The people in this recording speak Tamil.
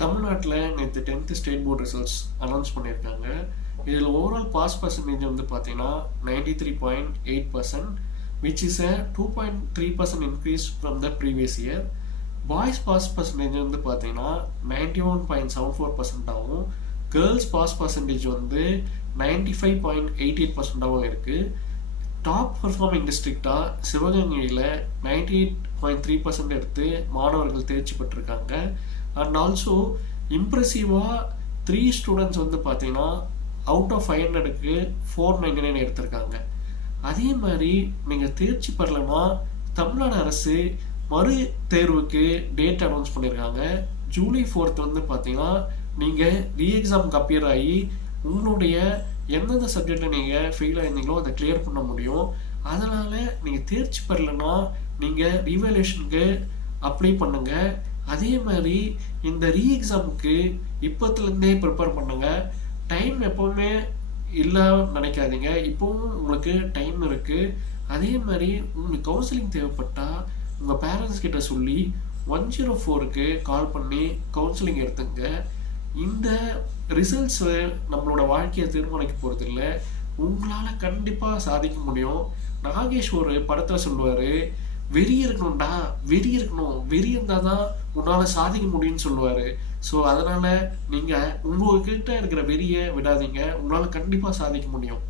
தமிழ்நாட்டில் நேற்று 10th state board results announce பண்ணியிருக்காங்க. இதில் ஓவரால் பாஸ் பர்சன்டேஜ் வந்து பார்த்தீங்கன்னா 93.8%, which is a 2.3% increase from the previous year. Boys pass percentage வந்து பார்த்தீங்கன்னா 91.74% ஆகும். கேர்ள்ஸ் பாஸ் பர்சன்டேஜ் வந்து 95.88% இருக்குது. டாப் பர்ஃபார்மிங் டிஸ்ட்ரிக்டாக சிவகங்கையில் 98.3% எடுத்து மாணவர்கள் தேர்ச்சி பெற்றிருக்காங்க. அண்ட் ஆல்சோ இம்ப்ரெசிவாக 3 ஸ்டூடெண்ட்ஸ் வந்து பார்த்தீங்கன்னா அவுட் ஆஃப் 500க்கு 499 எடுத்திருக்காங்க. அதே மாதிரி நீங்கள் தேர்ச்சி பெறலைன்னா தமிழ்நாடு அரசு மறு தேர்வுக்கு டேட் அனௌன்ஸ் பண்ணியிருக்காங்க. ஜூலை 4th வந்து பார்த்தீங்கன்னா நீங்கள் ரீஎக்ஸாமுக்கு அப்பியர் ஆகி உங்களுடைய எந்தெந்த சப்ஜெக்டில் நீங்கள் ஃபெயில் ஆயிருந்தீங்களோ அதை கிளியர் பண்ண முடியும். அதனால் நீங்கள் தேர்ச்சி பெறலைன்னா நீங்கள் ரீவேல்யூஷனுக்கு அப்ளை பண்ணுங்கள். அதே மாதிரி இந்த ரீஎக்ஸாமுக்கு இப்போத்துலேருந்தே ப்ரிப்பேர் பண்ணுங்கள். டைம் எப்போவுமே இல்லை நினைக்காதீங்க, இப்போவும் உங்களுக்கு டைம் இருக்குது. அதே மாதிரி உங்களுக்கு கவுன்சிலிங் தேவைப்பட்டால் உங்கள் பேரண்ட்ஸ் கிட்ட சொல்லி 104க்கு கால் பண்ணி கவுன்சிலிங் எடுத்துங்க. இந்த ரிசல்ட்ஸ் நம்மளோட வாழ்க்கையை தீர்மானிக்க போகிறது இல்லை, உங்களால் கண்டிப்பாக சாதிக்க முடியும். நாகேஷ் ஒரு படத்தில் சொல்லுவார், வெறி இருக்கணும்டா, வெறி இருக்கணும், வெறி இருந்தால் தான் உன்னால் சாதிக்க முடியும்னு சொல்லுவார். ஸோ அதனால் நீங்கள் உங்கள்கிட்ட இருக்கிற வெறியை விடாதீங்க, உங்களால் கண்டிப்பாக சாதிக்க முடியும்.